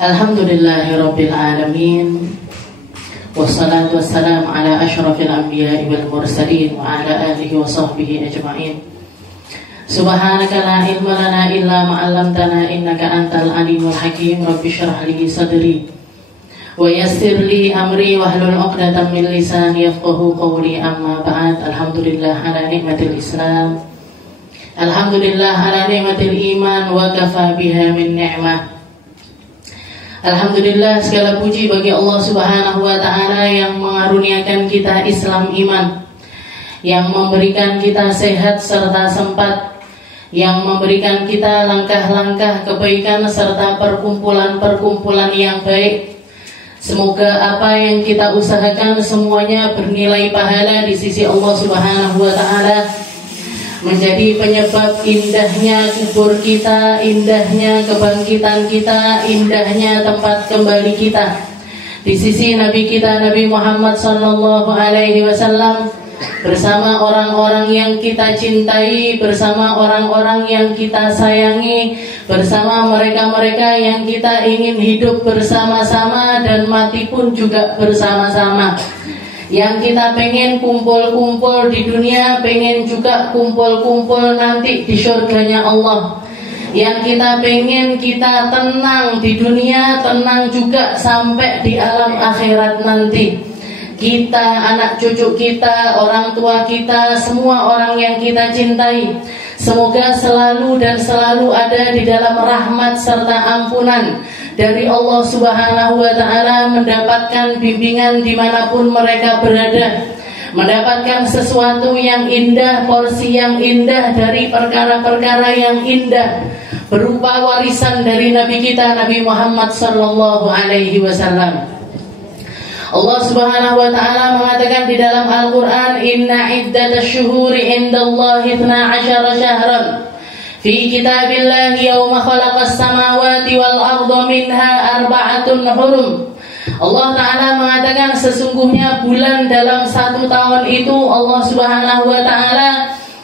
Alhamdulillahirabbil alamin. Wassalatu wassalamu ala asyrafil anbiya'i wal mursalin wa ala alihi wa sahbihi ajma'in. Subhanaka la ilma lana illa ma 'allamtana innaka antal alimul hakim. Rabbi shrah li sadri wa yassir li amri wahlul 'uqdatam min lisani yafqahu qawli. Amma ba'd. Alhamdulillah ala nikmatil Islam. Alhamdulillah ala nikmatil iman wa kafa biha min ni'mah. Alhamdulillah, segala puji bagi Allah Subhanahu wa ta'ala yang mengaruniakan kita Islam iman, yang memberikan kita sehat serta sempat, yang memberikan kita langkah-langkah kebaikan serta perkumpulan-perkumpulan yang baik. Semoga apa yang kita usahakan semuanya bernilai pahala di sisi Allah Subhanahu wa ta'ala, menjadi penyebab indahnya kubur kita, indahnya kebangkitan kita, indahnya tempat kembali kita di sisi Nabi kita Nabi Muhammad sallallahu alaihi wasallam, bersama orang-orang yang kita cintai, bersama orang-orang yang kita sayangi, bersama mereka-mereka yang kita ingin hidup bersama-sama dan mati pun juga bersama-sama. Yang kita pengen kumpul-kumpul di dunia, pengen juga kumpul-kumpul nanti di surganya Allah. Yang kita pengen kita tenang di dunia, tenang juga sampai di alam akhirat nanti. Kita, anak cucu kita, orang tua kita, semua orang yang kita cintai, semoga selalu dan selalu ada di dalam rahmat serta ampunan dari Allah Subhanahu wa ta'ala, mendapatkan bimbingan dimanapun mereka berada, mendapatkan sesuatu yang indah, porsi yang indah dari perkara-perkara yang indah, berupa warisan dari Nabi kita Nabi Muhammad sallallahu alaihi wasallam. Allah Subhanahu wa ta'ala mengatakan di dalam Al-Quran, Inna iddatasyuhuri indallahi 12 syahran fi kitabillahi yawma khalaqas samawati wal arda minha arba'atun hurum. Allah Ta'ala mengatakan sesungguhnya bulan dalam 1 tahun itu Allah Subhanahu wa ta'ala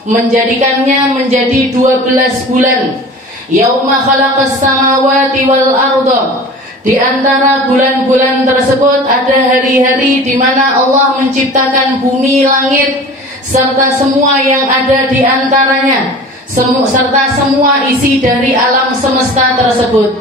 menjadikannya menjadi 12 bulan. Yawma khalaqas samawati wal arda. Di antara bulan-bulan tersebut ada hari-hari di mana Allah menciptakan bumi, langit, serta semua yang ada di antaranya, serta semua isi dari alam semesta tersebut.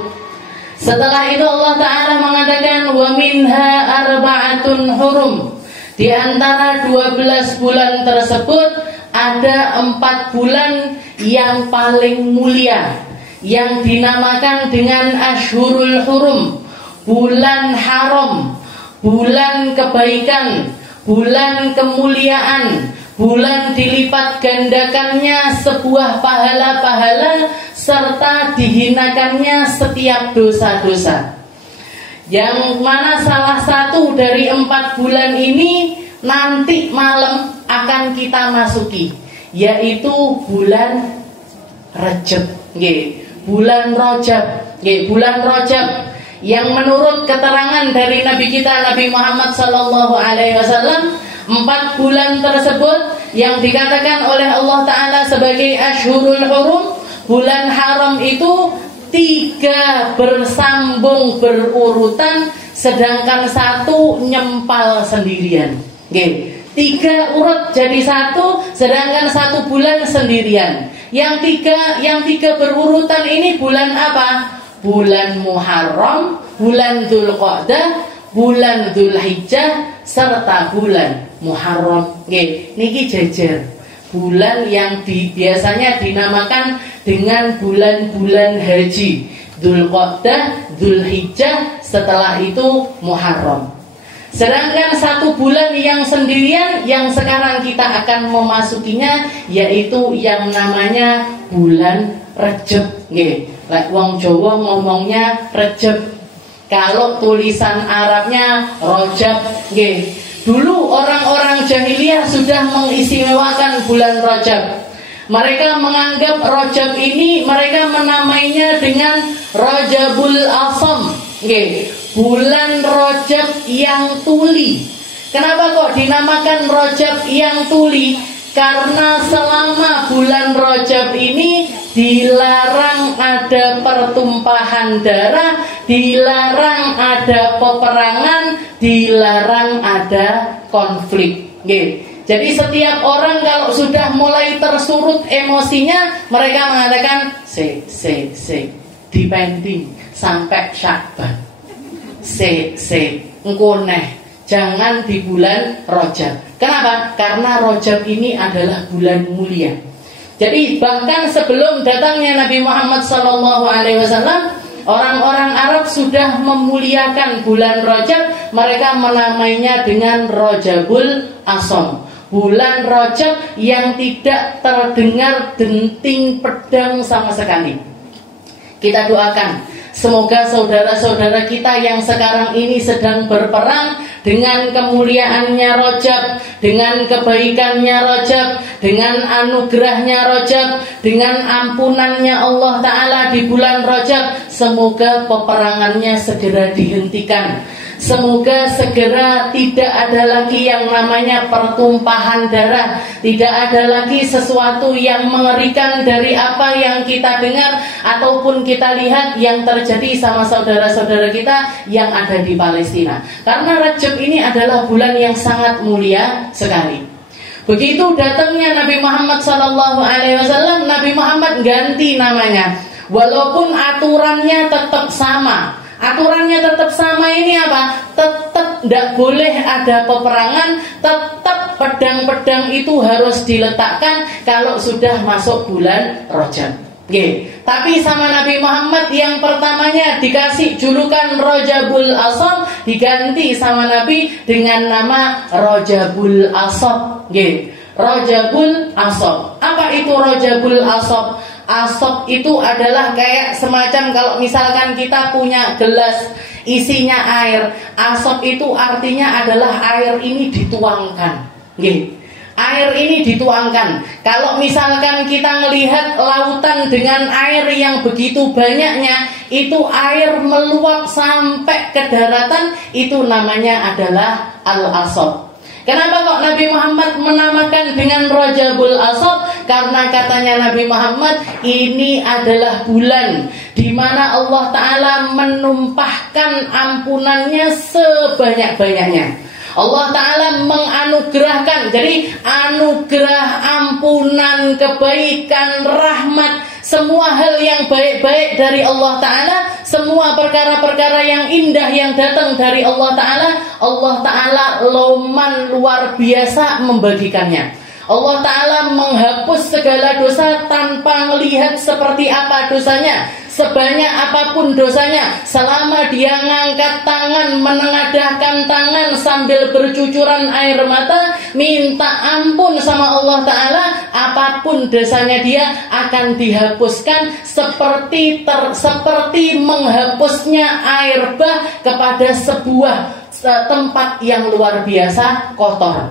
Setelah itu Allah Ta'ala mengatakan wa minha arba'atun hurum. Di antara 12 bulan tersebut ada 4 bulan yang paling mulia, yang dinamakan dengan Ashhurul Hurum, bulan haram, bulan kebaikan, bulan kemuliaan, bulan dilipat gandakannya sebuah pahala-pahala serta dihinakannya setiap dosa-dosa. Yang mana salah satu dari 4 bulan ini nanti malam akan kita masuki, yaitu bulan Rajab, bulan Rajab, bulan Rajab, yang menurut keterangan dari Nabi kita Nabi Muhammad sallallahu alaihi wasallam, 4 bulan tersebut yang dikatakan oleh Allah Ta'ala sebagai Ashhurul Hurum, bulan haram itu 3 bersambung berurutan, sedangkan 1 nyempal sendirian. 3 urut jadi 1, sedangkan 1 bulan sendirian. Yang tiga berurutan ini bulan apa? Bulan Muharram, bulan Dzulqa'dah, bulan Dzulhijjah, serta bulan Muharram. Niki jejer bulan yang biasanya dinamakan dengan bulan-bulan haji. Dzulqa'dah, Dzulhijjah, setelah itu Muharram. Sedangkan 1 bulan yang sendirian yang sekarang kita akan memasukinya, yaitu yang namanya bulan Rajab. Lek wong Jawa ngomongnya Rajab. Kalau tulisan Arabnya Rajab. Dulu orang-orang jahiliyah sudah mengistimewakan bulan Rajab. Mereka menganggap Rajab ini, mereka menamainya dengan Rajabul Asam, bulan Rajab yang tuli. Kenapa kok dinamakan Rajab yang tuli? Karena selama bulan Rajab ini dilarang ada pertumpahan darah, dilarang ada peperangan, dilarang ada konflik. Jadi setiap orang kalau sudah mulai tersurut emosinya, mereka mengatakan dipending sampai Syakban. Engko neh, jangan di bulan Rajab. Kenapa? Karena Rajab ini adalah bulan mulia. Jadi bahkan sebelum datangnya Nabi Muhammad SAW, orang-orang Arab sudah memuliakan bulan Rajab. Mereka menamainya dengan Rajabul Asham, bulan Rajab yang tidak terdengar denting pedang sama sekali. Kita doakan semoga saudara-saudara kita yang sekarang ini sedang berperang, dengan kemuliaannya Rajab, dengan kebaikannya Rajab, dengan anugerahnya Rajab, dengan ampunannya Allah Ta'ala di bulan Rajab, semoga peperangannya segera dihentikan. Semoga segera tidak ada lagi yang namanya pertumpahan darah, tidak ada lagi sesuatu yang mengerikan dari apa yang kita dengar ataupun kita lihat yang terjadi sama saudara-saudara kita yang ada di Palestina. Karena Rajab ini adalah bulan yang sangat mulia sekali. Begitu datangnya Nabi Muhammad SAW, Nabi Muhammad ganti namanya, walaupun aturannya tetap sama. Aturannya tetap sama ini apa? Tetap tidak boleh ada peperangan, tetap pedang-pedang itu harus diletakkan kalau sudah masuk bulan Rajab. Tapi sama Nabi Muhammad yang pertamanya dikasih julukan Rajabul Asham, diganti sama Nabi dengan nama Rajabul Asham. Rajabul Asham. Apa itu Rajabul Asham? Ashab itu adalah kayak semacam kalau misalkan kita punya gelas isinya air. Ashab itu artinya adalah air ini dituangkan. Air ini dituangkan. Kalau misalkan kita melihat lautan dengan air yang begitu banyaknya, itu air meluap sampai ke daratan, itu namanya adalah Al-Ashab. Kenapa kok Nabi Muhammad menamakan dengan Rajabul Asham? Karena katanya Nabi Muhammad, ini adalah bulan di mana Allah Ta'ala menumpahkan ampunannya sebanyak-banyaknya. Allah Ta'ala menganugerahkan, jadi anugerah, ampunan, kebaikan, rahmat, semua hal yang baik-baik dari Allah Ta'ala, semua perkara-perkara yang indah yang datang dari Allah Ta'ala, Allah Ta'ala loman luar biasa membagikannya. Allah Ta'ala menghapus segala dosa tanpa melihat seperti apa dosanya, sebanyak apapun dosanya, selama dia ngangkat tangan, menengadahkan tangan sambil bercucuran air mata, minta ampun sama Allah Ta'ala, apapun dosanya dia akan dihapuskan seperti menghapusnya air bah kepada sebuah tempat yang luar biasa kotor.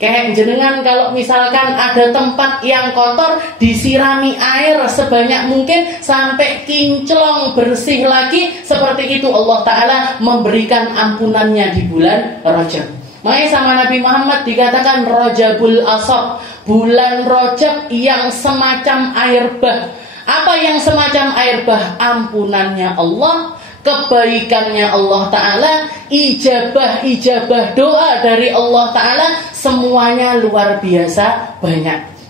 Kayak jenengan kalau misalkan ada tempat yang kotor, disirami air sebanyak mungkin sampai kinclong bersih lagi, seperti itu Allah Ta'ala memberikan ampunannya di bulan Rajab. Makanya sama Nabi Muhammad dikatakan Rajabul Asham, bulan Rajab yang semacam air bah. Apa yang semacam air bah? Ampunannya Allah, kebaikannya Allah Ta'ala, ijabah doa dari Allah Ta'ala, semuanya luar biasa banyak.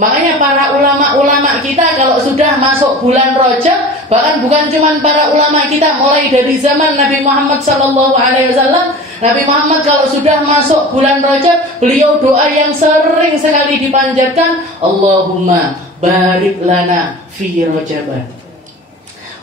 Makanya para ulama-ulama kita kalau sudah masuk bulan Rajab, bahkan bukan cuma para ulama kita, mulai dari zaman Nabi Muhammad SAW, Nabi Muhammad kalau sudah masuk bulan Rajab, beliau doa yang sering sekali dipanjatkan, Allahumma barik lana fi Rajaban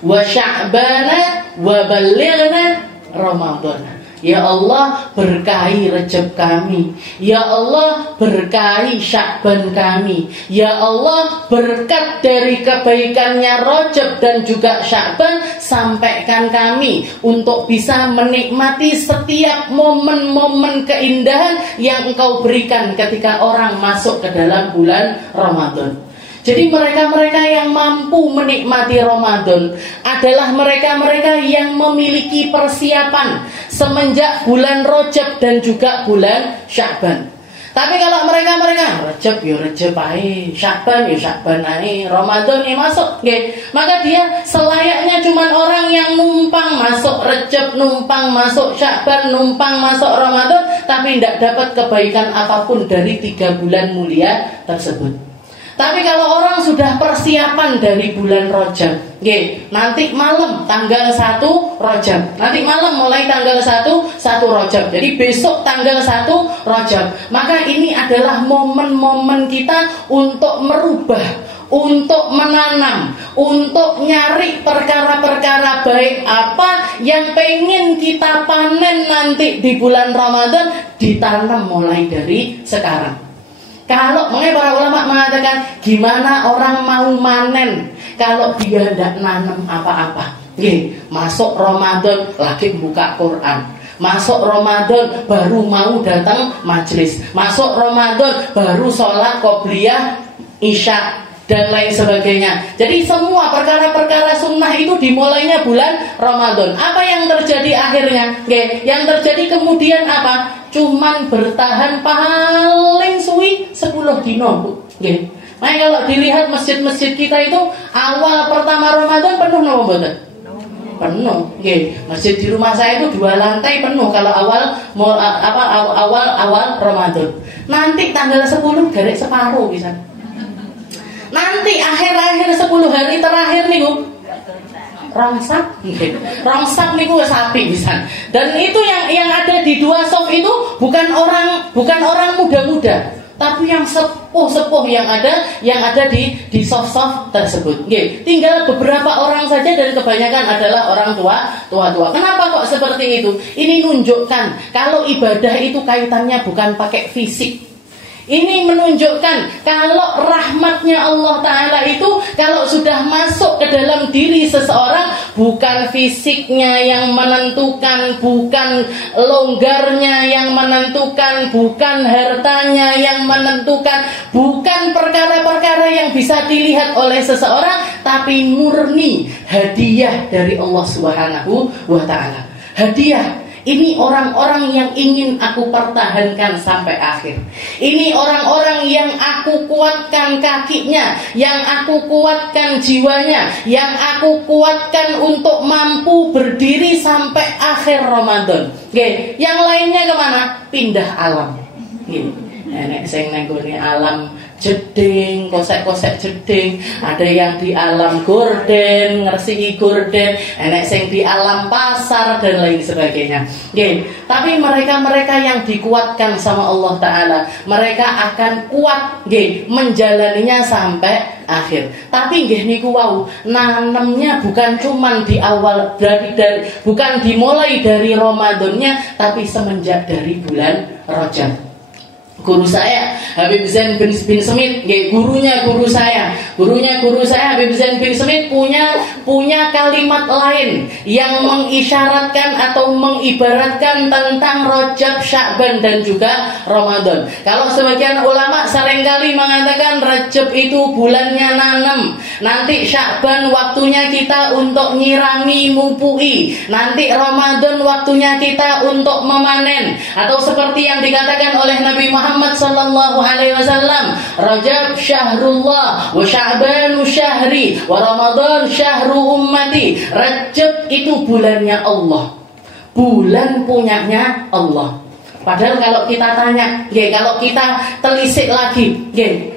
wa Sya'bana wa balighna Ramadan. Ya Allah, berkahi Rajab kami. Ya Allah, berkahi Sya'ban kami. Ya Allah, berkat dari kebaikannya Rajab dan juga Sya'ban, sampaikan kami untuk bisa menikmati setiap momen-momen keindahan yang Engkau berikan ketika orang masuk ke dalam bulan Ramadan. Jadi mereka-mereka yang mampu menikmati Ramadan adalah mereka-mereka yang memiliki persiapan semenjak bulan Rajab dan juga bulan Sya'ban. Tapi kalau mereka Rejab ya Rejab ae, Sya'ban ya Sya'ban ae, Ramadan ya masuk, nggih. Maka dia selayaknya cuman orang yang numpang masuk Rejab, numpang masuk Sya'ban, numpang masuk Ramadan, tapi tidak dapat kebaikan apapun dari 3 bulan mulia tersebut. Tapi kalau orang sudah persiapan dari bulan Rajab, nanti malam tanggal 1 Rajab, nanti malam mulai tanggal 1 Rajab, jadi besok tanggal 1 Rajab, maka ini adalah momen-momen kita untuk merubah, untuk menanam, untuk nyari perkara-perkara baik apa yang pengen kita panen nanti di bulan Ramadan, ditanam mulai dari sekarang. Kalau makanya para ulama mengatakan gimana orang mau manen kalau dia tidak nanam apa-apa. Masuk Ramadan lagi buka Quran. Masuk Ramadan baru mau datang majelis. Masuk Ramadan baru sholat qobliyah, isya dan lain sebagainya. Jadi semua perkara-perkara sunnah itu dimulainya bulan Ramadan. Apa yang terjadi akhirnya? Yang terjadi kemudian apa? Cuman bertahan paling suwi 10 dino, Bu. Nah, kalau dilihat masjid-masjid kita itu awal pertama Ramadan penuh napa mboten? Penuh. Masjid di rumah saya itu 2 lantai penuh kalau awal Ramadan. Nanti tanggal 10 garek separuh bisa. Nanti akhir-akhir 10 hari terakhir niku rongsak niku sapi bisa. Dan itu yang ada di 2 sof itu bukan orang muda-muda, tapi yang sepuh yang ada di sof-sof tersebut. Tinggal beberapa orang saja dan kebanyakan adalah orang tua. Kenapa kok seperti itu? Ini menunjukkan kalau ibadah itu kaitannya bukan pakai fisik. Ini menunjukkan kalau rahmatnya Allah Ta'ala itu kalau sudah masuk ke dalam diri seseorang, bukan fisiknya yang menentukan, bukan longgarnya yang menentukan, bukan hartanya yang menentukan, bukan perkara-perkara yang bisa dilihat oleh seseorang, tapi murni hadiah dari Allah Subhanahu wa Ta'ala. Hadiah. Ini orang-orang yang ingin aku pertahankan sampai akhir. Ini orang-orang yang aku kuatkan kakinya, yang aku kuatkan jiwanya, yang aku kuatkan untuk mampu berdiri sampai akhir Ramadan. Yang lainnya kemana? Pindah alam. Nenek sing nenggone alam jeding, kosek-kosek jeding, ada yang di alam gorden, ngersiki gorden, enek sing di alam pasar dan lain sebagainya. Tapi mereka-mereka yang dikuatkan sama Allah Ta'ala, mereka akan kuat menjalaninya sampai akhir. Tapi niku wau nanemnya bukan cuman di awal dari bukan dimulai dari Ramadannya, tapi semenjak dari bulan Rajab. Guru saya Habib Zain bin Smith, gurunya guru saya Habib Zain bin Smith punya kalimat lain yang mengisyaratkan atau mengibaratkan tentang Rajab, Sya'ban dan juga Ramadan. Kalau sebagian ulama seringkali mengatakan Rajab itu bulannya nanam, nanti Sya'ban waktunya kita untuk nyirami, mupui, nanti Ramadan waktunya kita untuk memanen, atau seperti yang dikatakan oleh Nabi Muhammad sallallahu alaihi wasallam, Rajab syahrullah wa Sya'banu syahri wa Ramadan syahru ummati. Rajab itu bulannya Allah, bulan punyanya Allah. Padahal kalau kita tanya, kalau kita telisik lagi,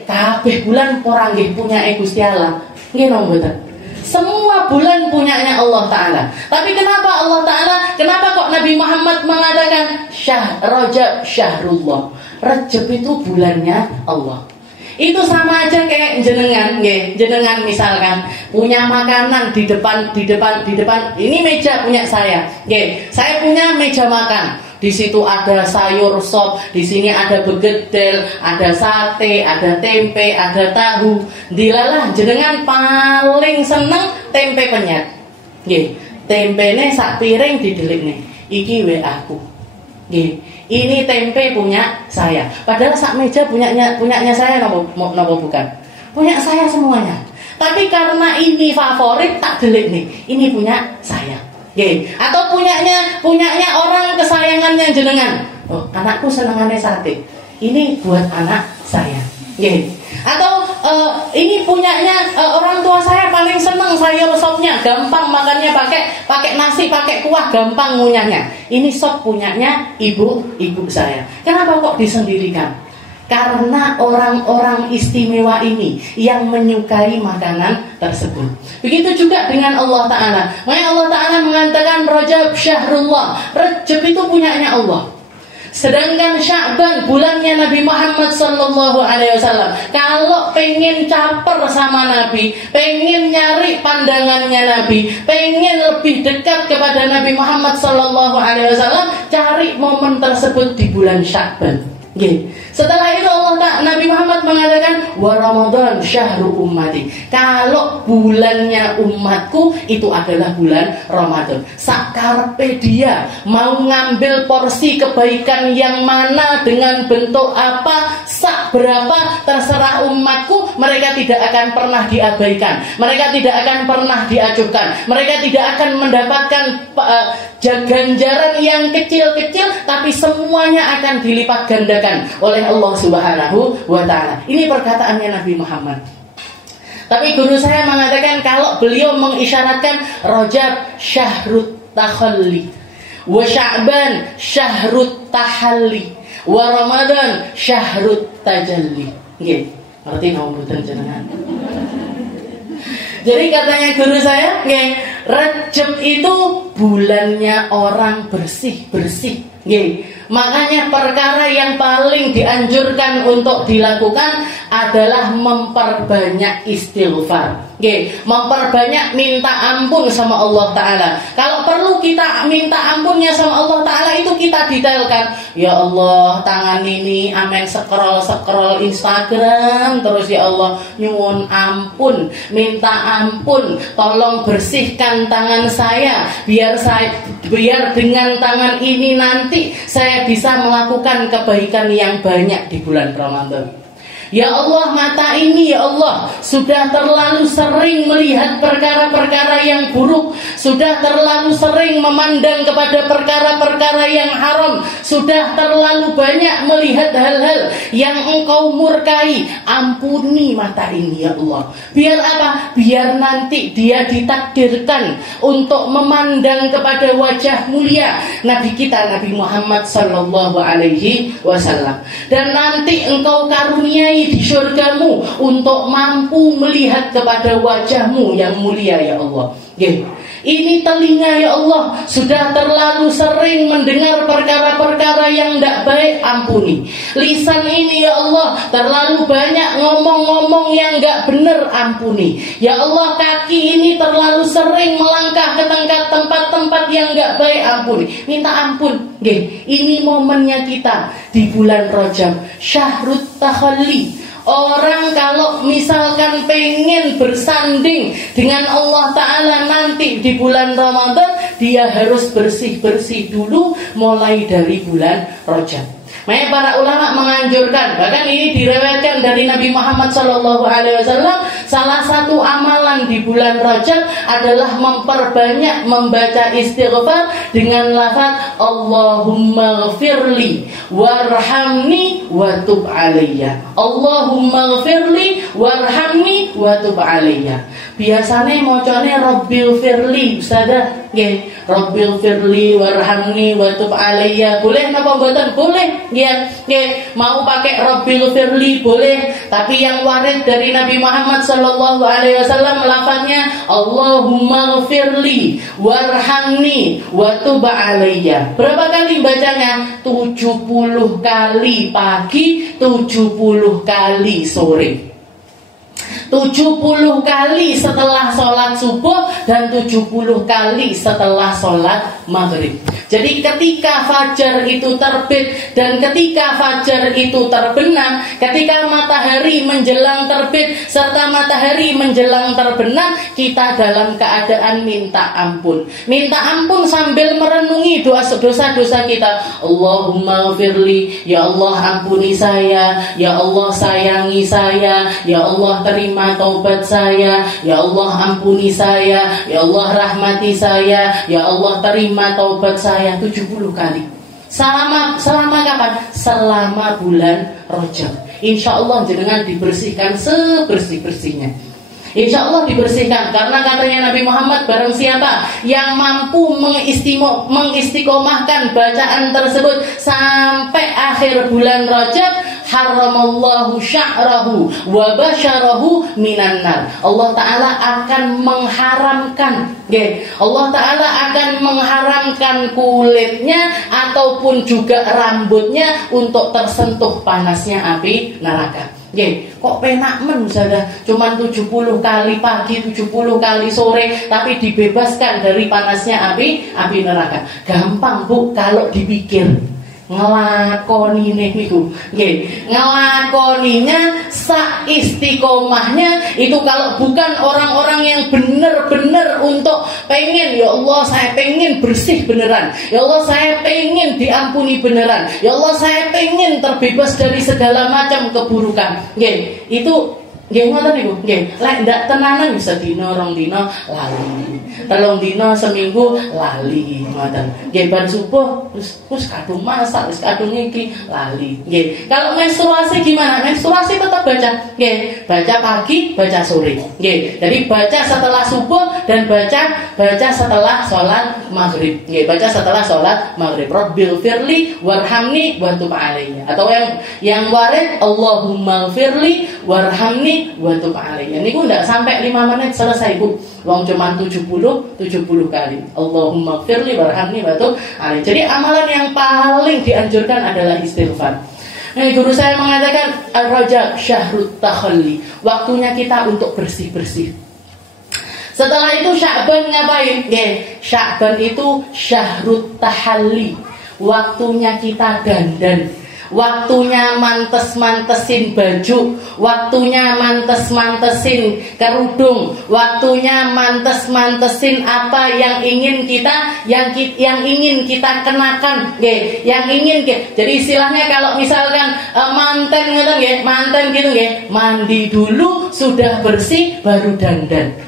kabeh bulan ora nggih punyake Gusti Allah. Nggih napa mboten? Semua bulan punyanya Allah Ta'ala. Tapi kenapa Allah Ta'ala, kenapa kok Nabi Muhammad mengatakan Rajab syahrullah? Rajab itu bulannya Allah. Itu sama aja kayak jenengan misalkan punya makanan di depan ini meja punya saya. Saya punya meja makan. Di situ ada sayur sop, di sini ada begedel, ada sate, ada tempe, ada tahu. Dilalah jenengan paling seneng tempe penyet. Tempene sak piring didelikne. Iki we aku. Ini tempe punya saya. Padahal sak meja punyanya saya napa bukan? Punya saya semuanya. Tapi karena ini favorit tak delik nih. Ini punya saya. Atau punyanya orang kesayangannya jenengan. Oh, anakku senengannya sate. ini buat anak saya. Atau ini punyanya orang tua saya, paling seneng sayur sopnya, gampang makannya, pakai nasi, pakai kuah, gampang ngunyahnya. Ini sop punyanya ibu saya. Kenapa kok disendirikan? Karena orang-orang istimewa ini yang menyukai makanan tersebut. Begitu juga dengan Allah Ta'ala. Makanya Allah Ta'ala mengatakan Rajab syahrullah. Rajab itu punyanya Allah. Sedangkan Sya'ban bulannya Nabi Muhammad sallallahu alaihi wasallam. Kalau pengen caper sama Nabi, pengen nyari pandangannya Nabi, pengen lebih dekat kepada Nabi Muhammad sallallahu alaihi wasallam, cari momen tersebut di bulan Sya'ban. Setelah itu Nabi Muhammad mengatakan wa Ramadan syahru ummati. Kalau bulannya umatku itu adalah bulan Ramadan. Sakarpe dia mau ngambil porsi kebaikan yang mana dengan bentuk apa, sak berapa, terserah umatku. Mereka tidak akan pernah diabaikan, mereka tidak akan pernah diacuhkan, mereka tidak akan mendapatkan ganjaran yang kecil-kecil, tapi semuanya akan dilipat gandakan oleh Allah Subhanahu wa Ta'ala. Ini perkataannya Nabi Muhammad. Tapi guru saya mengatakan kalau beliau mengisyaratkan Rajab syahrut takhalli, wa Sya'ban syahrut tahalli, wa Ramadan syahrut tajalli. Nggih, ngerti napa mboten jenengan? Jadi katanya guru saya, Rajab itu bulannya orang bersih-bersih. Makanya perkara yang paling dianjurkan untuk dilakukan adalah memperbanyak istighfar. Memperbanyak minta ampun sama Allah Ta'ala. Kalau perlu kita minta ampunnya sama Allah Ta'ala, itu kita detailkan. Ya Allah, tangan ini amen scroll Instagram terus, ya Allah nyuwun ampun, minta ampun, tolong bersihkan tangan saya, biar dengan tangan ini nanti saya bisa melakukan kebaikan yang banyak di bulan Ramadan. Ya Allah, mata ini ya Allah sudah terlalu sering melihat perkara-perkara yang buruk, sudah terlalu sering memandang kepada perkara-perkara yang haram, sudah terlalu banyak melihat hal-hal yang Engkau murkai. Ampuni mata ini ya Allah. Biar apa? Biar nanti dia ditakdirkan untuk memandang kepada wajah mulia Nabi kita Nabi Muhammad sallallahu alaihi wasallam. Dan nanti Engkau karuniai di syurgamu untuk mampu melihat kepada wajahmu yang mulia ya Allah. Ini telinga ya Allah sudah terlalu sering mendengar perkara-perkara yang tidak baik, ampuni. Lisan ini ya Allah terlalu banyak ngomong-ngomong yang tidak benar, ampuni. Ya Allah, kaki ini terlalu sering melangkah ke tempat-tempat yang tidak baik, ampuni. Minta ampun. Ini momennya kita di bulan Rajab, syahrut takhalli. Orang kalau misalkan pengen bersanding dengan Allah Ta'ala nanti di bulan Ramadan, dia harus bersih-bersih dulu mulai dari bulan Rajab. Makanya para ulama menganjurkan, bahkan ini diriwayatkan dari Nabi Muhammad SAW, salah satu amalan di bulan Rajab adalah memperbanyak membaca istighfar dengan lafaz Allahumma ghfirli warhamni wa tub alayya. Allahumma ghfirli warhamni wa tub alayya. Biasanya mocone Rabbil firli, Ustazah. Rabbil firli warhamni wa tub alayya. Boleh napa mboten? Boleh. Mau pakai Rabbil firli boleh, tapi yang warid dari Nabi Muhammad sallallahu alaihi wasallam lafaznya Allahumma ghfirli warhamni wa tub alayya. Berapa kali bacanya? 70 kali pagi, 70 kali sore. 70 kali setelah sholat subuh dan 70 kali setelah sholat maghrib. Jadi ketika fajar itu terbit dan ketika fajar itu terbenam, ketika matahari menjelang terbit serta matahari menjelang terbenam, kita dalam keadaan minta ampun. Minta ampun sambil merenungi dosa-dosa kita. Allahumma ghfirli, ya Allah ampuni saya, ya Allah sayangi saya, ya Allah terima taubat saya, ya Allah ampuni saya, ya Allah rahmati saya, ya Allah terima taubat saya. 70 kali. Selama kapan? Selama bulan Rajab. Insya Allah jenengan dibersihkan sebersih-bersihnya. Insya Allah dibersihkan, karena katanya Nabi Muhammad, barang siapa yang mampu mengistiqomahkan bacaan tersebut sampai akhir bulan Rajab, haramallahu sya'rahu wa basyarahu minan nar. Allah Ta'ala akan mengharamkan, Allah Ta'ala akan mengharamkan kulitnya ataupun juga rambutnya untuk tersentuh panasnya api neraka. Kok penak sudah cuman 70 kali pagi, 70 kali sore, tapi dibebaskan dari panasnya api neraka. Gampang Bu kalau dipikir. Ngelakoninya saistiqomahnya itu, kalau bukan orang-orang yang benar-benar untuk pengen, ya Allah saya pengen bersih beneran, ya Allah saya pengen diampuni beneran, ya Allah saya pengen terbebas dari segala macam keburukan. Itu ngoten niku. Lek ndak tenanan bisa dina rong dina lali. Telung dina seminggu lali ngoten. Bar subuh wis kadung masak, wis kadung iki lali. Kalau menstruasi gimana? Menstruasi tetap baca. Baca pagi, baca sore. Jadi baca setelah subuh dan baca setelah sholat maghrib. Baca setelah sholat maghrib. Rabbil firli warhamni wa tub alayya. Atau yang warid Allahumma firli warhamni wa tub alayya. Niku ndak sampai 5 menit selesai Bu. Wong cuma 70 kali. Allahumma firli warhamni wa tub alayya. Jadi amalan yang paling dianjurkan adalah istighfar. Guru saya mengatakan Ar-Rajab syahrut takhalli. Waktunya kita untuk bersih-bersih. Setelah itu Sya'ban ngapain? Sya'ban itu syahrut tahalli. Waktunya kita dandan. Waktunya mantes-mantesin baju, waktunya mantes-mantesin kerudung, waktunya mantes-mantesin apa yang ingin kita kenakan, yang ingin jadi istilahnya kalau misalkan manten gitu, mandi dulu sudah bersih baru dandan.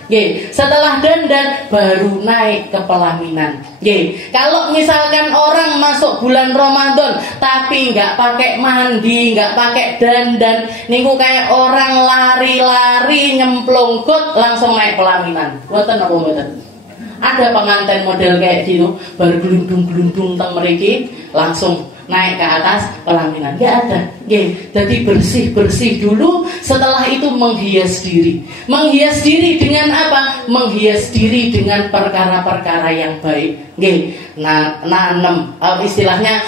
Setelah dandan baru naik ke pelaminan. Kalau misalkan orang masuk bulan Ramadan tapi nggak pakai mandi, nggak pakai dandan, niku kayak orang lari-lari nyemplung got langsung naik pelaminan. Mboten apa mboten? Ada pengantin model kayak gitu, baru gelundung-gelundung teng mriki langsung naik ke atas pelaminan. Ada. Jadi bersih-bersih dulu, setelah itu menghias diri. Menghias diri dengan apa? Menghias diri dengan perkara-perkara yang baik. Nanem, istilahnya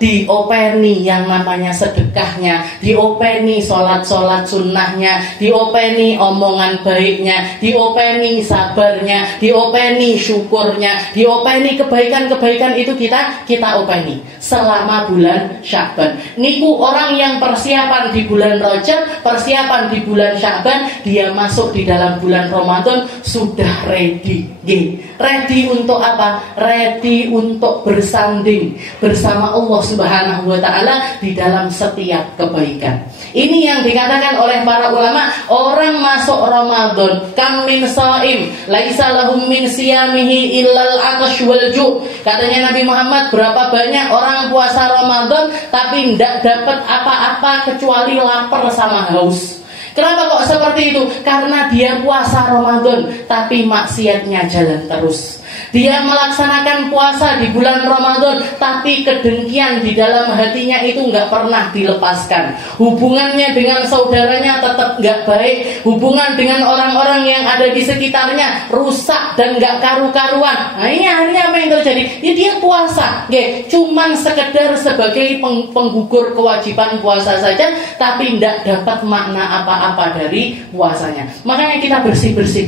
diopeni yang namanya sedekahnya, diopeni sholat-sholat sunnahnya, diopeni omongan baiknya, diopeni sabarnya, diopeni syukurnya, diopeni kebaikan-kebaikan itu kita openi selama bulan Sya'ban. Niku orang yang persiapan di bulan Rajab, persiapan di bulan Sya'ban, dia masuk di dalam bulan Ramadan sudah ready. Ready untuk apa? Ready untuk bersanding bersama Allah Subhanahu wa Ta'ala di dalam setiap kebaikan. Ini yang dikatakan oleh para ulama, orang masuk Ramadan kam min shaim laisa lahum min siyamihi illal atash wal ju'. Katanya Nabi Muhammad, berapa banyak orang puasa Ramadan tapi tidak dapat apa-apa kecuali lapar sama haus. Kenapa kok seperti itu? Karena dia puasa Ramadan tapi maksiatnya jalan terus. Dia melaksanakan puasa di bulan Ramadan tapi kedengkian di dalam hatinya itu nggak pernah dilepaskan. Hubungannya dengan saudaranya tetap nggak baik. Hubungan dengan orang-orang yang ada di sekitarnya rusak dan nggak karu-karuan. Nah ini akhirnya apa yang terjadi? Ya dia puasa, cuman sekedar sebagai penggugur kewajiban puasa saja, tapi nggak dapat makna apa-apa dari puasanya. Makanya kita bersih-bersih.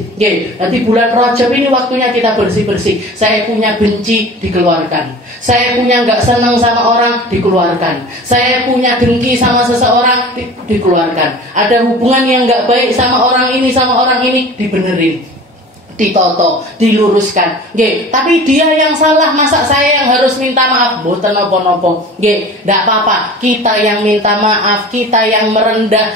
Nanti bulan Rajab ini waktunya kita bersih-bersih. Saya punya benci, dikeluarkan. Saya punya nggak senang sama orang, dikeluarkan. Saya punya dengki sama seseorang, dikeluarkan. Ada hubungan yang nggak baik sama orang ini, dibenerin. ditoto, diluruskan. Nggih, tapi dia yang salah, masa saya yang harus minta maaf? Mboten napa-napa. Nggih, ndak apa-apa. Kita yang minta maaf, kita yang merendah.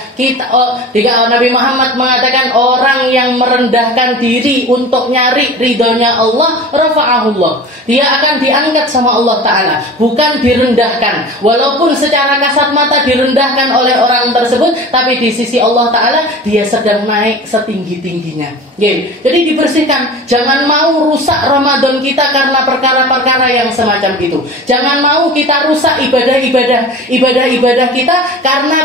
Nabi Muhammad mengatakan orang yang merendahkan diri untuk nyari ridhonya Allah, rafa'ahullah. Dia akan diangkat sama Allah Ta'ala, bukan direndahkan. Walaupun secara kasat mata direndahkan oleh orang tersebut, tapi di sisi Allah Ta'ala dia sedang naik setinggi-tingginya. Jadi dibersihkan. Jangan mau rusak Ramadan kita karena perkara-perkara yang semacam itu. Jangan mau kita rusak ibadah-ibadah kita karena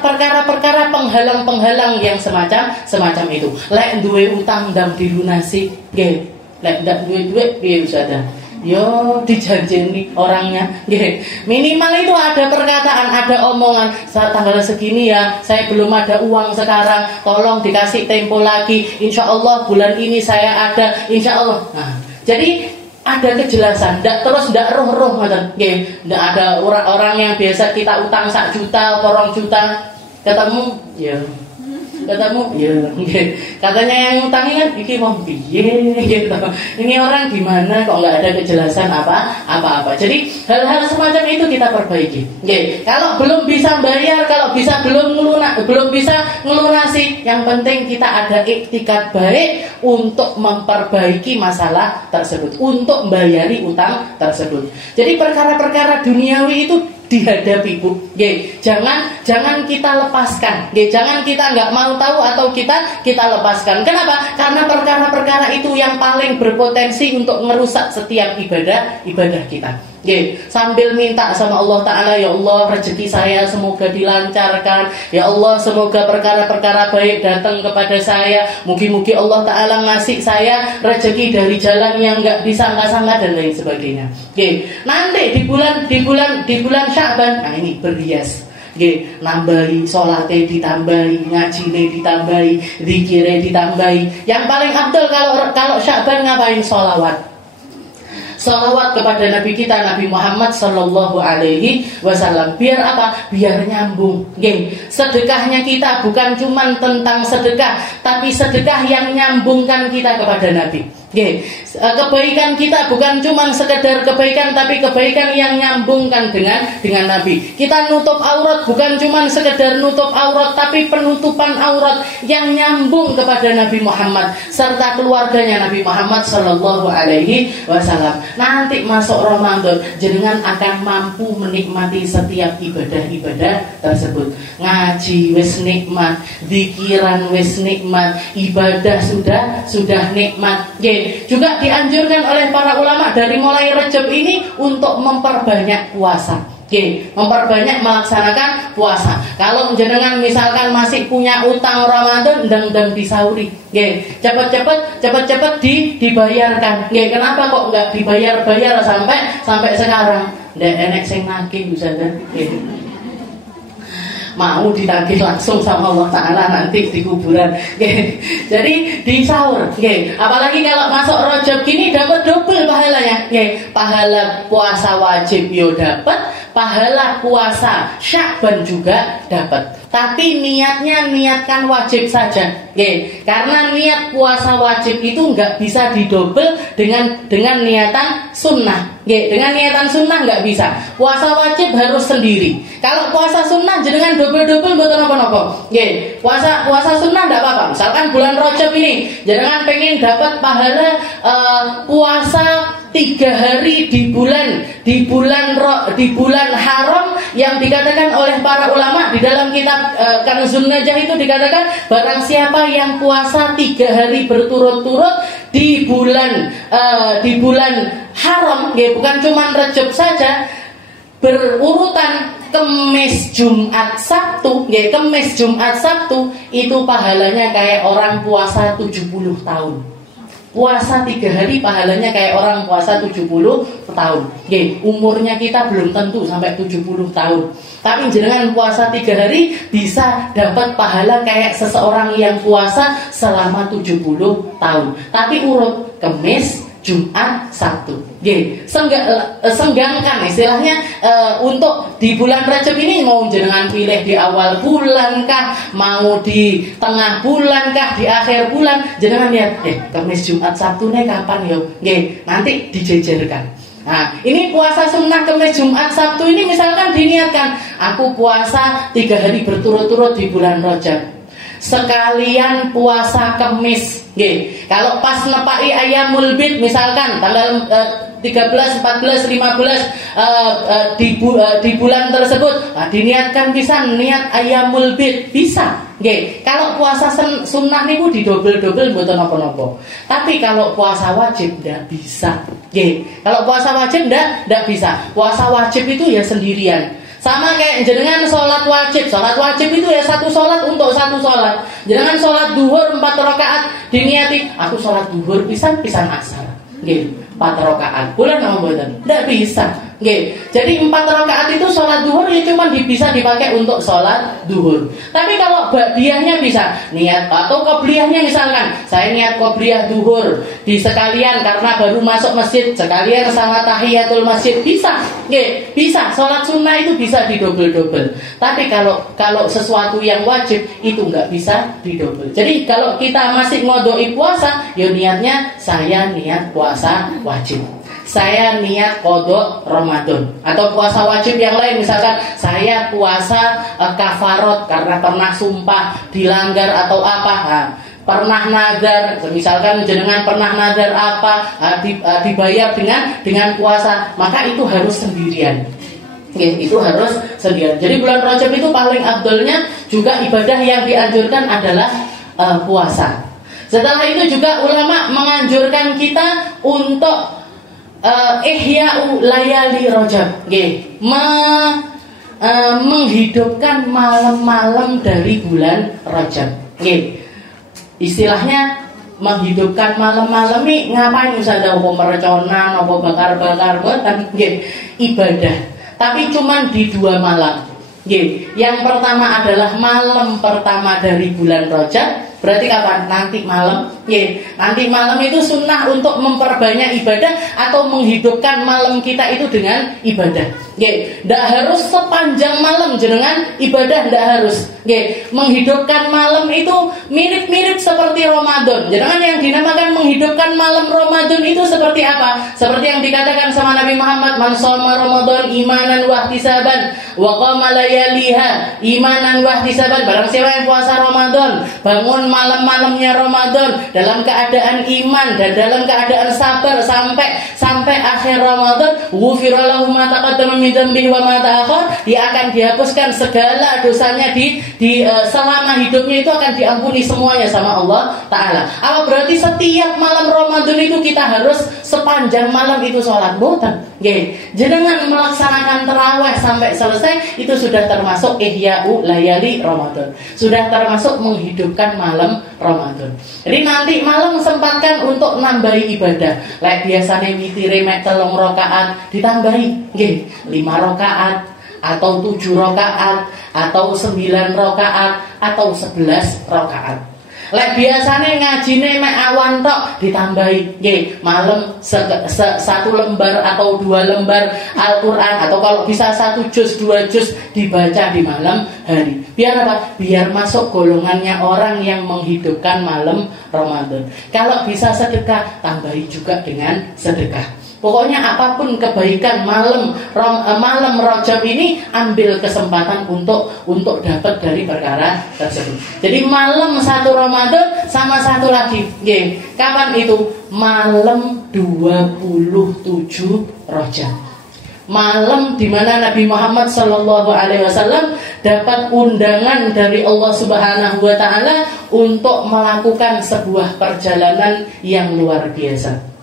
perkara-perkara penghalang-penghalang yang semacam itu. Lek duwe utang ndang dilunasi, nggih. Lek ndak duwe duit piye wis ada. Yo dijanjeni orangnya, nggih. Minimal itu ada perkataan, ada omongan. Saat tanggal segini ya, saya belum ada uang sekarang. Tolong dikasih tempo lagi. Insya Allah bulan ini saya ada. Insya Allah. Nah, jadi ada kejelasan. Ndak roh-roh ngoten, nggih. Ndak ada orang yang biasa kita utang 1 juta, 2 juta, ketemu, ya. Katamu, ya, katanya yang utangnya kan, iki mau piye, gitu. Ini orang gimana kok nggak ada kejelasan apa-apa. Jadi hal-hal semacam itu kita perbaiki. Kalau belum bisa bayar, kalau belum bisa ngelunasi, yang penting kita ada iktikad baik untuk memperbaiki masalah tersebut, untuk membayari utang tersebut. Jadi perkara-perkara duniawi itu dihadapi, Bu. Jangan kita lepaskan. Jangan kita nggak mau tahu atau kita lepaskan. Kenapa? Karena perkara-perkara itu yang paling berpotensi untuk merusak setiap ibadah kita. Sambil minta sama Allah Ta'ala, ya Allah rezeki saya semoga dilancarkan, ya Allah semoga perkara-perkara baik datang kepada saya, mugi-mugi Allah Ta'ala ngasih saya rezeki dari jalan yang nggak disangka-sangka dan lain sebagainya. Nanti di bulan Sya'ban, nah ini berhias. Nambahi sholatnya ditambahi, ngajine ditambahi, zikirnya ditambahi. Yang paling abdul kalau Sya'ban ngapain? Salawat kepada Nabi kita, Nabi Muhammad Sallallahu Alaihi Wasallam. Biar apa? Biar nyambung. Sedekahnya kita bukan cuma tentang sedekah, tapi sedekah yang nyambungkan kita kepada Nabi. Kebaikan kita bukan cuma sekedar kebaikan, tapi kebaikan yang nyambungkan dengan Nabi. Kita nutup aurat bukan cuma sekedar nutup aurat, tapi penutupan aurat yang nyambung kepada Nabi Muhammad serta keluarganya Nabi Muhammad Sallallahu Alaihi Wasallam. Nanti masuk Ramadan, jenengan akan mampu menikmati setiap ibadah tersebut. Ngaji wis nikmat, zikiran wis nikmat, ibadah sudah nikmat. Juga dianjurkan oleh para ulama dari mulai Rajab ini untuk memperbanyak puasa. Memperbanyak melaksanakan puasa. Kalau jenengan misalkan masih punya utang Ramadan, ndang disauri. Cepat-cepat dibayarkan. Kenapa kok nggak dibayar sampai sekarang? Ndak enek sing nagih Ustaz. Mau ditagih langsung sama Allah Ta'ala nanti di kuburan. Jadi di sahur. Apalagi kalau masuk Rajab gini dapat double pahalanya. Pahala puasa wajib yo dapat, pahala puasa Sya'ban juga dapat. Tapi niatkan wajib saja. Karena niat puasa wajib itu nggak bisa didobel dengan niatan sunnah. Dengan niatan sunnah nggak bisa. Puasa wajib harus sendiri. Kalau puasa sunnah jenengan double mboten napa-napa. Puasa sunnah nggak apa-apa. Misalkan bulan Rajab ini jenengan pengen dapat pahala puasa 3 hari di bulan haram yang dikatakan oleh para ulama di dalam kitab Kanzun Najah itu dikatakan barang siapa yang puasa 3 hari berturut-turut di bulan haram, bukan cuma Rajab saja, berurutan Kemis Jumat Sabtu, Kemis Jumat Sabtu itu pahalanya kayak orang puasa 70 tahun. Puasa 3 hari pahalanya kayak orang puasa 70 tahun. Umurnya kita belum tentu sampai 70 tahun. Tapi jenengan puasa 3 hari bisa dapat pahala kayak seseorang yang puasa selama 70 tahun. Tapi urut Kemis, Jumat, Sabtu. Senggangkan istilahnya untuk di bulan Rajab ini mau jenengan pilih di awal bulan kah, mau di tengah bulan kah, di akhir bulan, jenengan lihat Kamis, Jumat, Sabtu nih kapan yo? Nanti dijejerkan. Nah, ini puasa sunnah Kamis, Jumat, Sabtu ini misalkan diniatkan aku puasa 3 hari berturut-turut di bulan Rajab. Sekalian puasa Kemis. Kalau pas nepai Ayyamul Bid misalkan tanggal 13, 14, 15 di bulan tersebut, diniatkan bisa niat Ayyamul Bid bisa. Kalau puasa sunnah niku didobel-dobel mboten napa-napa. Tapi kalau puasa wajib ndak bisa. Kalau puasa wajib ndak bisa. Puasa wajib itu ya sendirian. Sama kayak jenengan sholat wajib. Sholat wajib itu ya satu sholat untuk satu sholat. Jenengan sholat duhur 4 rakaat diniati, aku sholat duhur pisan asar. 4 rakaat. Boleh nggak mboten? Nggak bisa. Jadi 4 rakaat itu sholat duhur ya cuma bisa dipakai untuk sholat duhur. Tapi kalau ba'diyahnya bisa niat, atau qobliyahnya misalkan saya niat qobliyah duhur di sekalian karena baru masuk masjid, sekalian sama tahiyatul masjid, bisa. Bisa. Sholat sunnah itu bisa didobel-dobel. Tapi kalau sesuatu yang wajib itu nggak bisa didobel. Jadi kalau kita masih ngodoi puasa, ya niatnya saya niat puasa wajib, saya niat qodok Ramadan, atau puasa wajib yang lain misalkan saya puasa kafarot karena pernah sumpah dilanggar atau apa, pernah nazar, misalkan jenengan pernah nazar apa, dibayar dengan puasa, maka itu harus sendirian. Itu harus sendirian. Jadi bulan Rajab itu paling afdolnya juga ibadah yang dianjurkan adalah puasa. Setelah itu juga ulama menganjurkan kita untuk ihya'u layali Rajab, menghidupkan malam-malam dari bulan Rajab. Istilahnya menghidupkan malam-malam ini ngapain? Misalnya apa mereconan, apa bakar-bakar, ibadah. Tapi cuma di 2 malam. Yang pertama adalah malam pertama dari bulan Rajab. Berarti kapan? Nanti malam. Nanti malam itu sunnah untuk memperbanyak ibadah atau menghidupkan malam kita itu dengan ibadah. Tidak harus sepanjang malam jenengan ibadah, tidak harus. Menghidupkan malam itu mirip-mirip seperti Ramadan. Jenengan yang dinamakan menghidupkan malam Ramadan itu seperti apa? Seperti yang dikatakan sama Nabi Muhammad, man shoma Ramadan imanan wa ihtisaban wa qama layaliha imanan wa ihtisaban. Barang siapa yang puasa Ramadan, bangun malam-malamnya Ramadan dalam keadaan iman dan dalam keadaan sabar sampai akhir Ramadan, ghufira lahu ma taqaddama min dzambihi wa ma ta'akhkhar, dia akan dihapuskan segala dosanya di selama hidupnya, itu akan diampuni semuanya sama Allah Ta'ala. Apa berarti setiap malam Ramadan itu kita harus sepanjang malam itu sholat? Boten. Jenengan melaksanakan tarawih sampai selesai itu sudah termasuk ihya'u layali Ramadan, sudah termasuk menghidupkan malam Ramadan. Jadi nanti malam sempatkan untuk nambahi ibadah. Like biasanya witire mek 3 rakaat ditambahi 5 rakaat atau 7 rakaat atau 9 rakaat atau 11 rakaat. Lek biasane ngajine mek awan tok ditambahi malam 1 lembar atau 2 lembar Al-Qur'an, atau kalau bisa 1 juz 2 juz dibaca di malam hari. Biar apa? Biar masuk golongannya orang yang menghidupkan malam Ramadan. Kalau bisa sedekah, tambahi juga dengan sedekah. Pokoknya apapun kebaikan malam Rajab ini, ambil kesempatan untuk dapat dari perkara tersebut. Jadi malam 1 Ramadan sama satu lagi, kapan itu? Malam 27 Rajab. Malam di mana Nabi Muhammad SAW dapat undangan dari Allah Subhanahu wa Ta'ala untuk melakukan sebuah perjalanan yang luar biasa.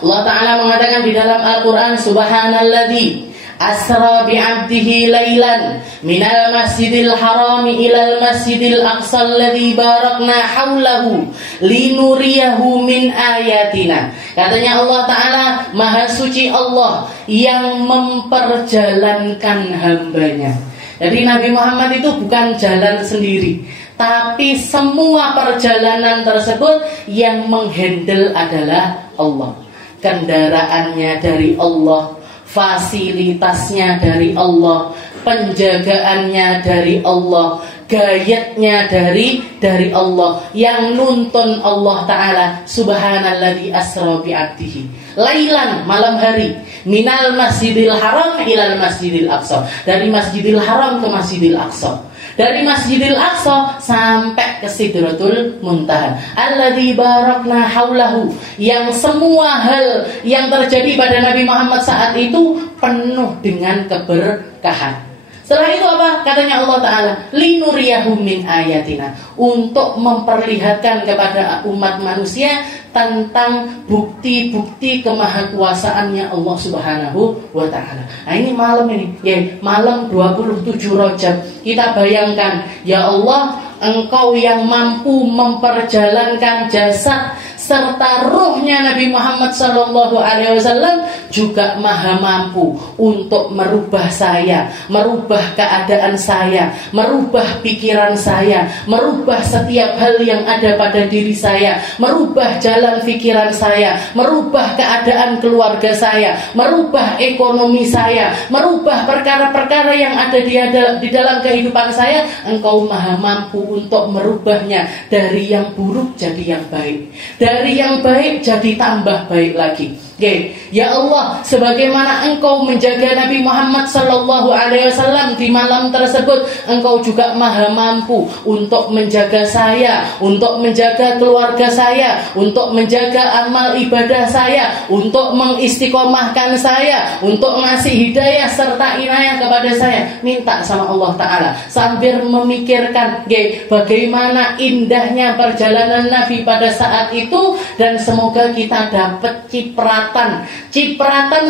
Allah Ta'ala mengatakan di dalam Al-Quran, Subhanalladzi asra bi'abdihi laylan minal masjidil harami ilal masjidil aqsa alladzi barakna haulahu linuriyahu min ayatina. Katanya Allah Ta'ala, Maha Suci Allah yang memperjalankan hambanya. Jadi Nabi Muhammad itu bukan jalan sendiri, tapi semua perjalanan tersebut yang menghandle adalah Allah, kendaraannya dari Allah, fasilitasnya dari Allah, penjagaannya dari Allah, gayatnya dari Allah, yang nuntun Allah Ta'ala. Subhanalladzi asra bi'abdihi lailan, malam hari, minal masjidil haram ilal masjidil aqsa, dari masjidil haram ke masjidil aqsa, dari masjidil aqsa sampai ke sidratul muntaha, alladzi barakna haulahu, yang semua hal yang terjadi pada Nabi Muhammad saat itu penuh dengan keberkahan. Setelah itu apa? Katanya Allah Ta'ala, linuriyahu min ayatina, untuk memperlihatkan kepada umat manusia tentang bukti-bukti kemahakuasaannya Allah Subhanahu wa Ta'ala. Nah ini malam ini, ya, malam 27 Rajab. Kita bayangkan, ya Allah, Engkau yang mampu memperjalankan jasad serta ruhnya Nabi Muhammad SAW juga maha mampu untuk merubah saya, merubah keadaan saya, merubah pikiran saya, merubah setiap hal yang ada pada diri saya, merubah jalan pikiran saya, merubah keadaan keluarga saya, merubah ekonomi saya, merubah perkara-perkara yang ada di dalam kehidupan saya. Engkau maha mampu untuk merubahnya dari yang buruk jadi yang baik, dari yang baik jadi tambah baik lagi. Okay. Ya Allah, sebagaimana Engkau menjaga Nabi Muhammad SAW di malam tersebut, Engkau juga maha mampu untuk menjaga saya, untuk menjaga keluarga saya, untuk menjaga amal ibadah saya, untuk mengistiqomahkan saya, untuk ngasih hidayah serta inayah kepada saya. Minta sama Allah Ta'ala sambil memikirkan bagaimana indahnya perjalanan Nabi pada saat itu, dan semoga kita dapat cipratan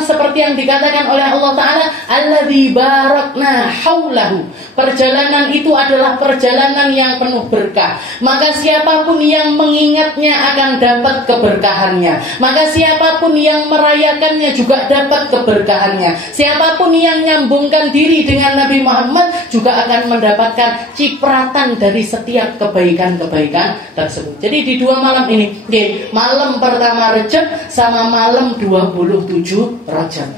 seperti yang dikatakan oleh Allah Ta'ala, alladzi barakna haulahu. Perjalanan itu adalah perjalanan yang penuh berkah, maka siapapun yang mengingatnya akan dapat keberkahannya, maka siapapun yang merayakannya juga dapat keberkahannya, siapapun yang nyambungkan diri dengan Nabi Muhammad juga akan mendapatkan cipratan dari setiap kebaikan-kebaikan tersebut. Jadi di dua malam ini, malam pertama Rajab sama malam 27 Rajab.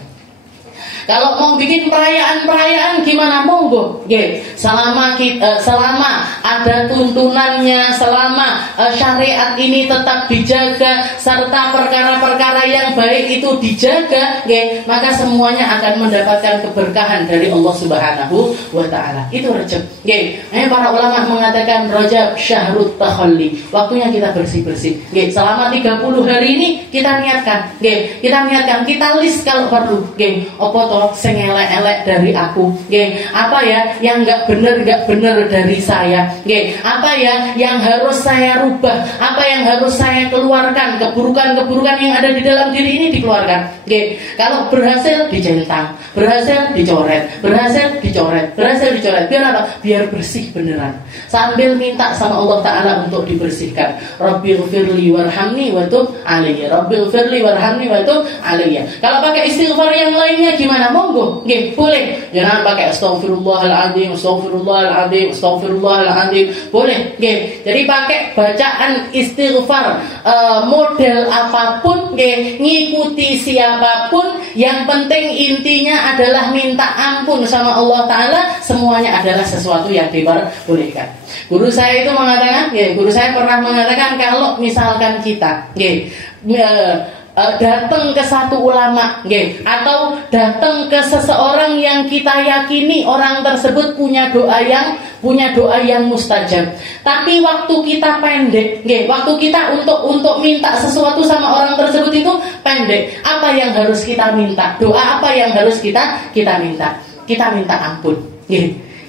Kalau mau bikin perayaan gimana, monggo. Selama ada tuntunannya, selama syariat ini tetap dijaga serta perkara-perkara yang baik itu dijaga, maka semuanya akan mendapatkan keberkahan dari Allah Subhanahu wa Ta'ala. Itu Rajab. Para ulama mengatakan Rajab syahrut takhalli, waktunya kita bersih-bersih. Selama 30 hari ini kita niatkan, kita list kalau perlu. Opo sing elek-elek dari aku, apa ya yang nggak benar dari saya, apa ya yang harus saya rubah, apa yang harus saya keluarkan, keburukan-keburukan yang ada di dalam diri ini dikeluarkan. Kalau berhasil dicentang, berhasil dicoret, biar apa? Biar bersih beneran. Sambil minta sama Allah Ta'ala untuk dibersihkan. Rabbighfirli warhamni wa tub alayya. Rabbighfirli warhamni wa tub alayya. Kalau pakai istighfar yang lainnya gimana? Monggo, boleh. Jangan pakai astagfirullahaladzim, boleh. Jadi pakai bacaan istighfar model apapun, ngikuti siapapun. Yang penting intinya adalah minta ampun sama Allah Ta'ala. Semuanya adalah sesuatu yang diperbolehkan. Guru saya itu mengatakan, guru saya pernah mengatakan, kalau misalkan kita datang ke satu ulama, atau datang ke seseorang yang kita yakini orang tersebut punya doa yang mustajab, tapi waktu kita pendek, waktu kita untuk minta sesuatu sama orang tersebut itu pendek. Apa yang harus kita minta? Doa apa yang harus kita minta? Kita minta ampun.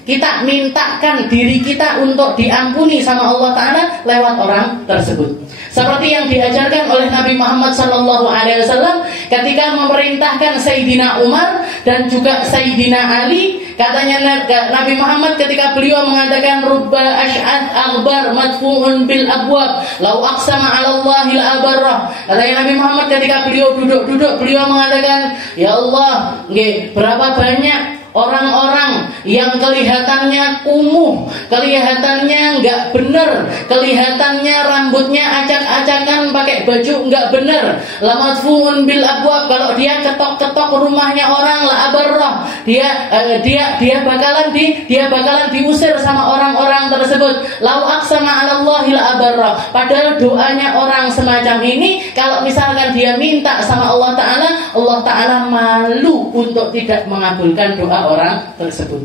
Kita mintakan diri kita untuk diampuni sama Allah Ta'ala lewat orang tersebut. Seperti yang diajarkan oleh Nabi Muhammad SAW ketika memerintahkan Sayyidina Umar dan juga Sayyidina Ali. Katanya Nabi Muhammad ketika beliau mengatakan rubba ash'ad aghbar madfu'un bil abwab lau aqsama 'ala Allahil abarrah. Katanya Nabi Muhammad ketika beliau duduk beliau mengatakan, ya Allah, berapa banyak orang-orang yang kelihatannya kumuh, kelihatannya nggak bener, kelihatannya rambutnya acak-acakan, pakai baju nggak bener, lamadfuun bil abwab, kalau dia ketok-ketok rumahnya orang la abarrah, dia bakalan diusir sama orang-orang tersebut. Lau aqsama 'ala Allahi la abarrah, padahal doanya orang semacam ini kalau misalkan dia minta sama Allah Ta'ala malu untuk tidak mengabulkan doa orang tersebut.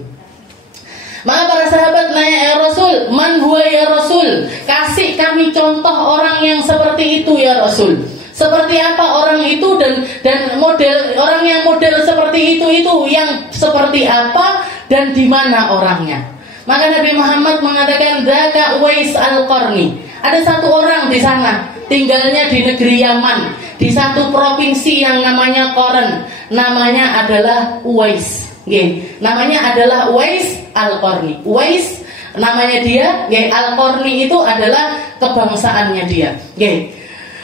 Maka para sahabat nanya, ya Rasul, man huwa ya Rasul, kasih kami contoh orang yang seperti itu ya Rasul. Seperti apa orang itu dan model orang yang model seperti itu yang seperti apa dan di mana orangnya. Maka Nabi Muhammad mengatakan, dzaka Uwais al-Qarni. Ada satu orang di sana, tinggalnya di negeri Yaman, di satu provinsi yang namanya Qarn. Namanya adalah Uwais. Namanya adalah Uwais al-Qarni. Uwais namanya dia, al-Qarni itu adalah kebangsaannya dia.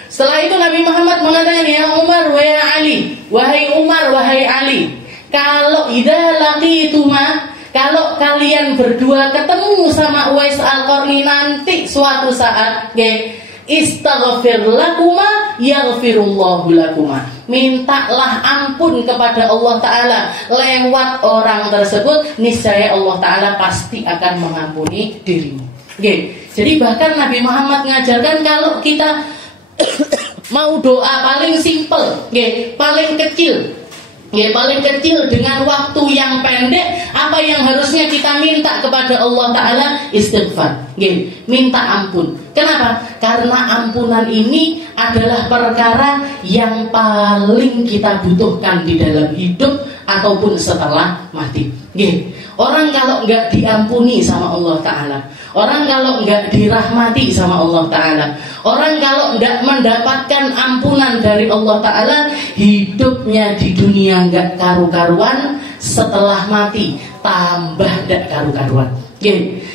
Setelah itu Nabi Muhammad mengatakan, ya Umar wa ya Ali, wahai Umar, wahai Ali, kalau idza laqituma, kalau kalian berdua ketemu sama Uwais al-Qarni nanti suatu saat, istaghfir lakuma yaghfirullahu lakuma. Mintalah ampun kepada Allah Ta'ala lewat orang tersebut, niscaya Allah Ta'ala pasti akan mengampuni dirimu. Jadi bahkan Nabi Muhammad mengajarkan kalau kita mau doa paling simple, paling kecil, dengan waktu yang pendek, apa yang harusnya kita minta kepada Allah Ta'ala? Istighfar, minta ampun. Kenapa? Karena ampunan ini adalah perkara yang paling kita butuhkan di dalam hidup ataupun setelah mati. Orang kalau nggak diampuni sama Allah Ta'ala, orang kalau nggak dirahmati sama Allah Ta'ala, orang kalau nggak mendapatkan ampunan dari Allah Ta'ala, hidupnya di dunia nggak karu-karuan, setelah mati tambah nggak karu-karuan.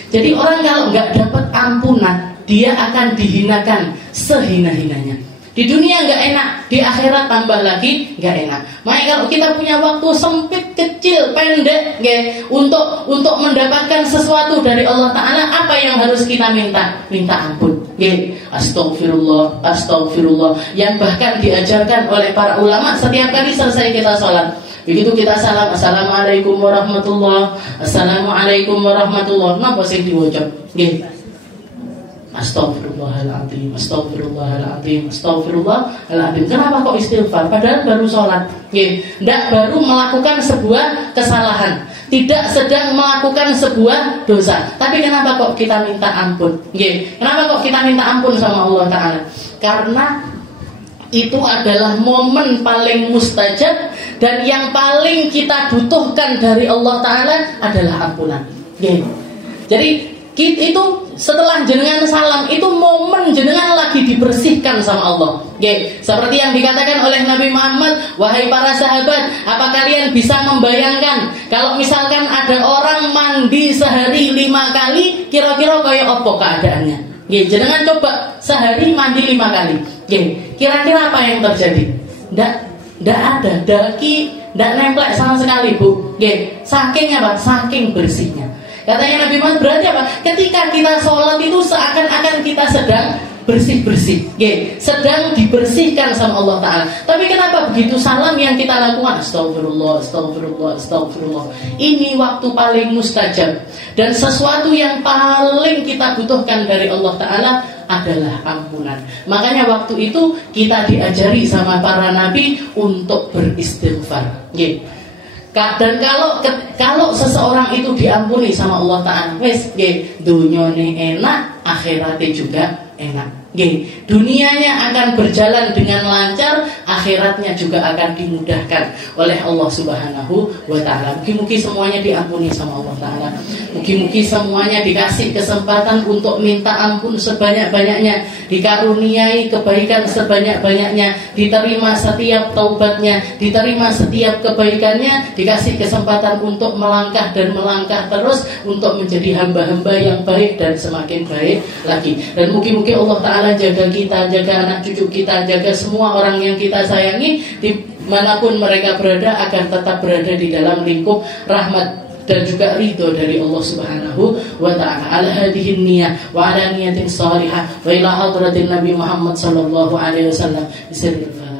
Jadi orang kalau nggak dapat ampunan, dia akan dihinakan sehina-hinanya. Di dunia nggak enak, di akhirat tambah lagi nggak enak. Makanya kalau kita punya waktu sempit, kecil, pendek, untuk mendapatkan sesuatu dari Allah Ta'ala, apa yang harus kita minta? Minta ampun. Astagfirullah, astagfirullah. Yang bahkan diajarkan oleh para ulama setiap kali selesai kita sholat. Begitu kita salam, assalamualaikum warahmatullah, assalamualaikum warahmatullah. Napa sing diwaca? Astagfirullahaladzim, astagfirullahaladzim, astagfirullahaladzim. Kenapa kok istighfar? Padahal baru sholat, tidak baru melakukan sebuah kesalahan, tidak sedang melakukan sebuah dosa. Tapi kenapa kok kita minta ampun? Kenapa kok kita minta ampun sama Allah Ta'ala? Karena itu adalah momen paling mustajab, dan yang paling kita butuhkan dari Allah Ta'ala adalah ampunan. Jadi itu setelah jenengan salam, itu momen jenengan lagi dibersihkan sama Allah. Seperti yang dikatakan oleh Nabi Muhammad, wahai para sahabat, apa kalian bisa membayangkan kalau misalkan ada orang mandi sehari 5 kali, kira-kira kayak apa keadaannya? Jenengan coba sehari mandi 5 kali. Kira-kira apa yang terjadi? Nggak ada daki, nggak nemplek sama sekali, Bu. Saking apa? Saking bersihnya. Katanya Nabi Muhammad, berarti apa? Ketika kita sholat itu seakan-akan kita sedang bersih-bersih, sedang dibersihkan sama Allah Ta'ala. Tapi kenapa begitu salam yang kita lakukan? Astagfirullah, astagfirullah, astagfirullah. Ini waktu paling mustajab, dan sesuatu yang paling kita butuhkan dari Allah Ta'ala adalah ampunan. Makanya waktu itu kita diajari sama para nabi untuk beristighfar. Dan kalau seseorang itu diampuni sama Allah Ta'ala, wes dunyane enak, akhiratnya juga enak. Dunianya akan berjalan dengan lancar, akhiratnya juga akan dimudahkan oleh Allah Subhanahu wa Ta'ala. Mungkin semuanya diampuni sama Allah Ta'ala. Mungkin semuanya dikasih kesempatan untuk minta ampun sebanyak-banyaknya, dikaruniai kebaikan sebanyak-banyaknya, diterima setiap taubatnya, diterima setiap kebaikannya, dikasih kesempatan untuk melangkah dan melangkah terus untuk menjadi hamba-hamba yang baik dan semakin baik lagi. Dan mungkin Allah Ta'ala jaga kita, jaga anak cucu kita, jaga semua orang yang kita sayangi, manapun mereka berada agar tetap berada di dalam lingkup rahmat dan juga ridho dari Allah Subhanahu wa ta'ala. Ala hadhihi niyah wa ala niyatin salihah wa ila hadratin Nabi Muhammad sallallahu alaihi wasallam. Bismillah.